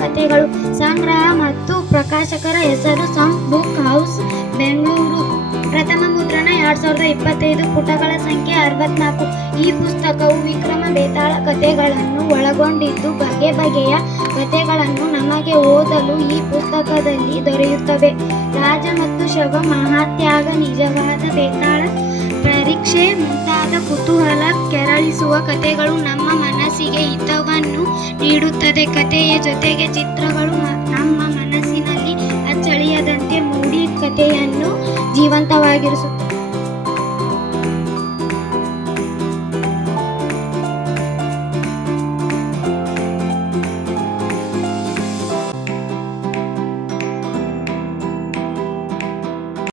ಕಥೆಗಳು ಸಂಗ್ರಹ ಮತ್ತು ಪ್ರಕಾಶಕರ ಹೆಸರು ಸಮ್ ಬುಕ್ ಹೌಸ್, ಬೆಂಗಳೂರು. ಪ್ರಥಮ ಮುದ್ರಣ 2025, ಪುಟಗಳ ಸಂಖ್ಯೆ 64. ಈ ಪುಸ್ತಕವು ವಿಕ್ರಮ ಬೇತಾಳ ಕಥೆಗಳನ್ನು ಒಳಗೊಂಡಿದ್ದು, ಬಗೆ ಬಗೆಯ ಕಥೆಗಳನ್ನು ನಮಗೆ ಓದಲು ಈ ಪುಸ್ತಕದಲ್ಲಿ ದೊರೆಯುತ್ತವೆ. ರಾಜ ಮತ್ತು ಶವ, ಮಹಾತ್ಯಾಗ, ನಿಜವಾದ ಬೇತಾಳ ಪರೀಕ್ಷೆ ಮುಂತಾದ ಕುತೂಹಲ ಕೆರಳಿಸುವ ಕಥೆಗಳು ನಮ್ಮ ಮನಸ್ಸಿಗೆ ಹಿತವನ್ನು ನೀಡುತ್ತದೆ. ಕಥೆಯ ಜೊತೆಗೆ ಚಿತ್ರಗಳು ನಮ್ಮ ಮನಸ್ಸಿನಲ್ಲಿ ಅಚ್ಚಳಿಯದಂತೆ ಮೂಡಿ ಕಥೆಯನ್ನು ಜೀವಂತವಾಗಿರಿಸುತ್ತದೆ.